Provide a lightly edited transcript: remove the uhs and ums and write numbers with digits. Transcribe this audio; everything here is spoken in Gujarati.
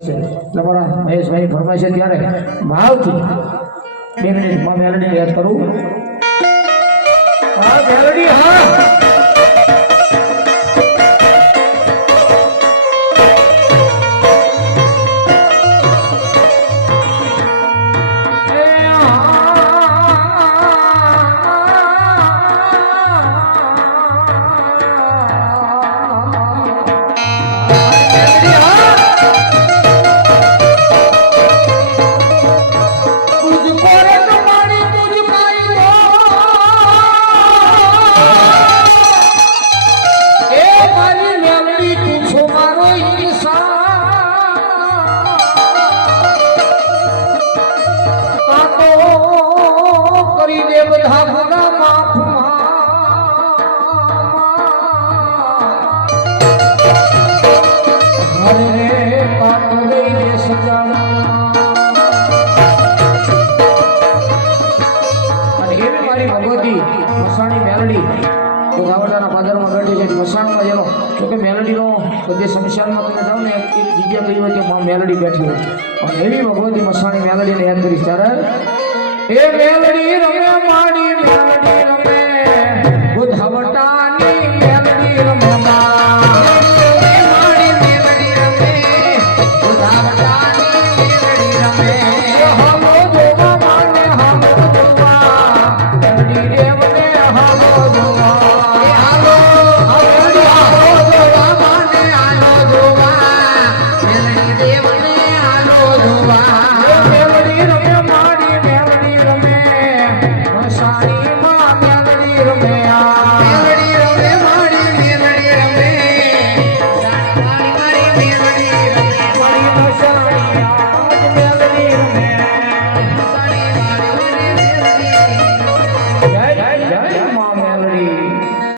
તમારા મહેશભાઈ ફરમાય છે ત્યારે ભાવથી 2 મિનિટમાં મેલડી યાદ કરું. હા મેલડી, હા મેલડી બેઠી હોય અને એવી ભગવતી મસાણી મેલડીને યાદ કરીશ ત્યારે એ મેલડી રમે માડી મેલડી રમે બુધવટાની મેલડી રમે માડી મેલડી રમે બુધવટાની મેલડી રમે હાલો જોવા માને હાલો જોવા મેલડી દેવને હાલો જોવા હાલો મેલડી હાલો જોવા માને હાલો જોવા મેલડી દેવને હાલો જોવા મેલડી રમે માડી મેલડી રમે મસાણી માં મેલડી રમે મેલડી રમે માડી મેલડી રમે મસાણી મારી મેલડી રમે મારી મસાણી આજ મેલડી રમે મસાણી મારી મેલડી જય જય જય